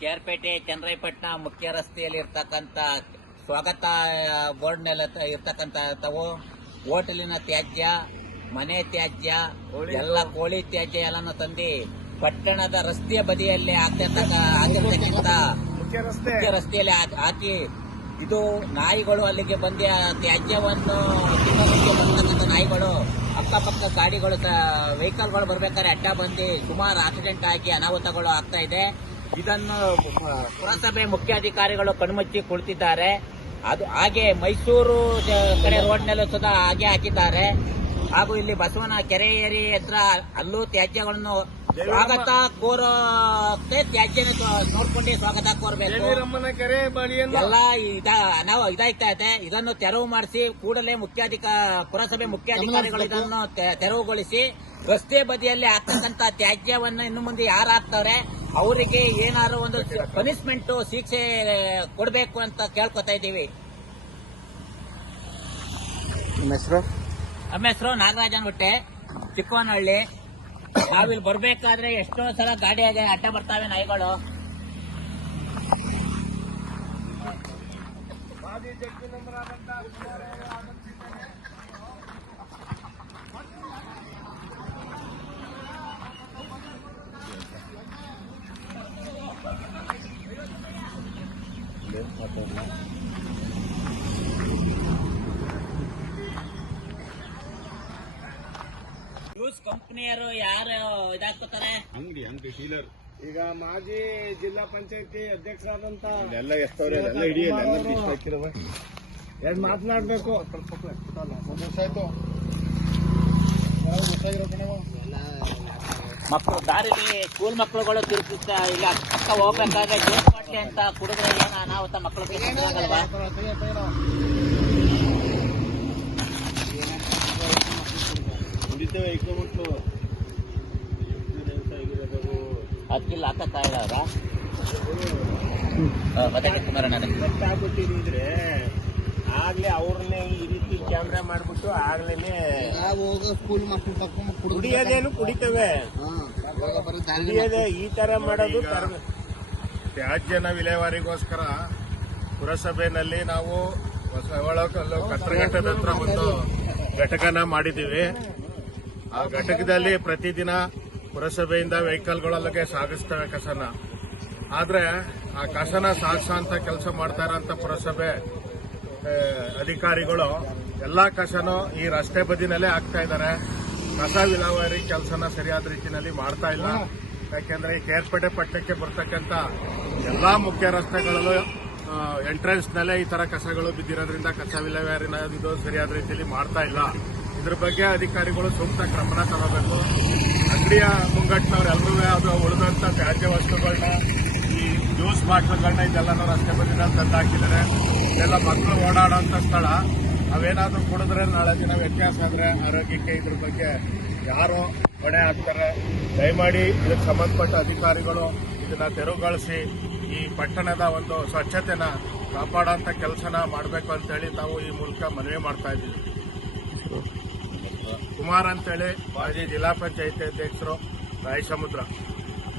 ಕೇರ್ಪೇಟೆ ಚಂದ್ರಾಯಪಟ್ಟಣ ಮುಖ್ಯ ರಸ್ತೆಯಲ್ಲಿ ಇರ್ತಕ್ಕಂಥ ಸ್ವಾಗತ ಬೋರ್ಡ್ನೆಲ್ಲ ಇರ್ತಕ್ಕಂಥವು ಹೋಟೆಲಿನ ತ್ಯಾಜ್ಯ ಮನೆ ತ್ಯಾಜ್ಯ ಎಲ್ಲ ಕೋಳಿ ತ್ಯಾಜ್ಯ ಎಲ್ಲಾನು ತಂದು ಪಟ್ಟಣದ ರಸ್ತೆಯ ಬದಿಯಲ್ಲಿ ಆಗ್ತಿರ್ತಕ್ಕ ಆಗಿರ್ತಕ್ಕಂಥ ಮುಖ್ಯ ರಸ್ತೆಯಲ್ಲಿ ಹಾಕ್- ಇದು ನಾಯಿಗಳು ಅಲ್ಲಿಗೆ ಬಂದು ತ್ಯಾಜ್ಯವನ್ನು ತಿನ್ನೋದಕ್ಕೆ ನಾಯಿಗಳು. ಅಕ್ಕಪಕ್ಕ ಗಾಡಿಗಳು ವೆಹಿಕಲ್ಗಳು ಬರ್ಬೇಕಾದ್ರೆ ಅಡ್ಡ ಬಂದು ಸುಮಾರು ಆಕ್ಸಿಡೆಂಟ್ ಆಗಿ ಅನಾಹುತಗಳು ಆಗ್ತಾ ಇದೆ. ಇದನ್ನು ಪುರಸಭೆ ಮುಖ್ಯಾಧಿಕಾರಿಗಳು ಕಣ್ಮುಚ್ಚಿ ಕುಳಿತಿದ್ದಾರೆ. ಅದು ಹಾಗೆ ಮೈಸೂರು ಕಡೆ ರೋಡ್ನಲ್ಲೂ ಸುಧಾ ಹಾಗೆ ಹಾಕಿದ್ದಾರೆ. ಹಾಗೂ ಇಲ್ಲಿ ಬಸವನ ಕೆರೆ ಏರಿ ಹತ್ರ ಅಲ್ಲೂ ತ್ಯಾಜ್ಯಗಳನ್ನು ಸ್ವಾಗತ ಕೋರಕ್ಕೆ ತ್ಯಾಜ್ಯ ನೋಡ್ಕೊಂಡು ಸ್ವಾಗತ ಕೋರಬೇಕು. ಎಲ್ಲ ಇದ ನಾವು ಇದಾಗ್ತಾ ಇದೆ. ಇದನ್ನು ತೆರವು ಮಾಡಿಸಿ ಕೂಡಲೇ ಮುಖ್ಯಾಧಿಕಾರಿ ಪುರಸಭೆ ಮುಖ್ಯಾಧಿಕಾರಿಗಳು ಇದನ್ನು ತೆರವುಗೊಳಿಸಿ ರಸ್ತೆ ಬದಿಯಲ್ಲಿ ಹಾಕ್ತಕ್ಕಂತ ತ್ಯಾಜ್ಯವನ್ನು ಇನ್ನು ಮುಂದೆ ಯಾರು ಹಾಕ್ತಾರೆ? ಅವರಿಗೆ ಏನಾದ್ರು ಒಂದು ಪನಿಷ್ಮೆಂಟ್ ಶಿಕ್ಷೆ ಕೊಡಬೇಕು ಅಂತ ಕೇಳ್ಕೊತಾ ಇದ್ದೀವಿ. ನಿಮ್ಮ ಹೆಸರು? ನಾಗರಾಜನ್ ಹೊಟ್ಟೆ ಚಿಕ್ಕವನಹಳ್ಳಿ. ನಾವಿಲ್ಲಿ ಬರ್ಬೇಕಾದ್ರೆ ಎಷ್ಟೋ ಸಲ ಗಾಡಿಯಾಗೆ ಅಡ್ಡ ಬರ್ತಾವೆ ನಾಯಿಗಳು. ಕಂಪನಿಯರು ಯಾರು ಅಂಗಡಿ ಅಂಗಡಿ ಡೀಲರ್ ಈಗ ಮಾಜಿ ಜಿಲ್ಲಾ ಪಂಚಾಯತಿ ಅಧ್ಯಕ್ಷರಾದಂತ ಎಲ್ಲ ಸ್ವಲ್ಪ ಎಲ್ಲ ಹಾಕಿರವ. ಎರಡು ಮಾತನಾಡ್ಬೇಕು. ಮಕ್ಕಳು ದಾರಿಲಿ ಸ್ಕೂಲ್ ಮಕ್ಕಳುಗಳು ತಿರುಗುತ್ತಾ ಇಲ್ಲ. ಅಕ್ಕ ಹೋಗ್ಬೇಕಾದ್ರೆ ಜ್ಯೂಸ್ ಬಾಟ್ಲಿ ಅಂತ ಕುಡಿದ್ರೆ ಏನ ಅನಾಹುತ ಮಕ್ಕಳಿಗೆ ಆಗಲ್ವಾ ಅದಕ್ಕಿಲ್ಲ ಹಾಕತ್ತಾ ಇಲ್ಲ ಅವರ? ಮತ್ತೆ ಕುಮಾರಣ್ಣ ಆಗ್ಲೇ ಅವ್ರನ್ನೇ ಈ ರೀತಿ ಕ್ಯಾಮ್ರಾ ಮಾಡ್ಬಿಟ್ಟು ಆಗ್ಲೇನೆ ಸ್ಕೂಲ್ ಮಕ್ಕಳು ತಕೊಂಡ್ ಕುಡಿಯೋದೇನು ಕುಡಿತವೆ. ಕುಡಿಯೋದೇ ಈ ತರ ಮಾಡೋದು ತ್ಯಾಜ್ಯನ ವಿಲೇವಾರಿಗೋಸ್ಕರ ಪುರಸಭೆಯಲ್ಲಿ ನಾವು ಹೊಸ ಒಳಕಲ್ಲು ಕತ್ತರಘಟ್ಟದ ಹತ್ರ ಒಂದು ಘಟಕನ ಮಾಡಿದ್ದೀವಿ. ಆ ಘಟಕದಲ್ಲಿ ಪ್ರತಿದಿನ ಪುರಸಭೆಯಿಂದ ವೆಹಿಕಲ್ಗಳಲ್ಲಿಗೆ ಸಾಗಿಸ್ತವೆ ಕಸನ. ಆದ್ರೆ ಆ ಕಸನ ಸಾಗಿಸೋಂತ ಕೆಲಸ ಮಾಡ್ತಾ ಇರೋಂಥ ಪುರಸಭೆ ಅಧಿಕಾರಿಗಳು ಎಲ್ಲಾ ಕಸನು ಈ ರಸ್ತೆ ಬದಿನಲ್ಲೇ ಆಗ್ತಾ ಇದ್ದಾರೆ. ಕಸ ವಿಲೇವಾರಿ ಕೆಲಸನ ಸರಿಯಾದ ರೀತಿಯಲ್ಲಿ ಮಾಡ್ತಾ ಇಲ್ಲ. ಯಾಕೆಂದ್ರೆ ಈ ಕೇರ್ಪೇಟೆ ಪಟ್ಟಣಕ್ಕೆ ಬರ್ತಕ್ಕಂಥ ಎಲ್ಲಾ ಮುಖ್ಯ ರಸ್ತೆಗಳಲ್ಲೂ ಎಂಟ್ರೆನ್ಸ್ ನಲ್ಲೇ ಈ ತರ ಕಸಗಳು ಬಿದ್ದಿರೋದ್ರಿಂದ ಕಸ ವಿಲೇವಾರಿನ ಇದು ಸರಿಯಾದ ರೀತಿಯಲ್ಲಿ ಮಾಡ್ತಾ ಇಲ್ಲ. ಇದ್ರ ಬಗ್ಗೆ ಅಧಿಕಾರಿಗಳು ಸೂಕ್ತ ಕ್ರಮನ ತಗೋಬೇಕು. ಅಂಗಡಿಯ ಮುಂಗಟ್ಟಿನವ್ರೆಲ್ಲರೂ ಅದು ಉಳಿದಂತ ತ್ಯಾಜ್ಯ ವಸ್ತುಗಳನ್ನ ಜ್ಯೂಸ್ ಬಾಟ್ಲ್ಗಳನ್ನ ಇದೆಲ್ಲನೂ ರಸ್ತೆ ಬದಿನಲ್ಲಿ ತಂದಾಕಿದ್ದಾರೆ ಇದೆಲ್ಲ ಮಕ್ಕಳು ಓಡಾಡೋಂಥ ಸ್ಥಳ. ಅವೇನಾದರೂ ಕುಡಿದ್ರೆ ನಾಳೆ ದಿನ ವ್ಯತ್ಯಾಸ ಆದರೆ ಆರೋಗ್ಯಕ್ಕೆ ಇದ್ರ ಬಗ್ಗೆ ಯಾರು ಹೊಣೆ ಹಾಕ್ತಾರೆ. ದಯಮಾಡಿ ಇದಕ್ಕೆ ಸಂಬಂಧಪಟ್ಟ ಅಧಿಕಾರಿಗಳು ಇದನ್ನ ತೆರವುಗೊಳಿಸಿ ಈ ಪಟ್ಟಣದ ಒಂದು ಸ್ವಚ್ಛತೆನ ಕಾಪಾಡೋಂಥ ಕೆಲಸನ ಮಾಡಬೇಕು ಅಂತೇಳಿ ತಾವು ಈ ಮೂಲಕ ಮನವಿ ಮಾಡ್ತಾ ಇದ್ದೀವಿ. ಕುಮಾರ್ ಅಂತೇಳಿ ಮಾಜಿ ಜಿಲ್ಲಾ ಪಂಚಾಯತಿ ಅಧ್ಯಕ್ಷರು ರಾಯಸಮುದ್ರ.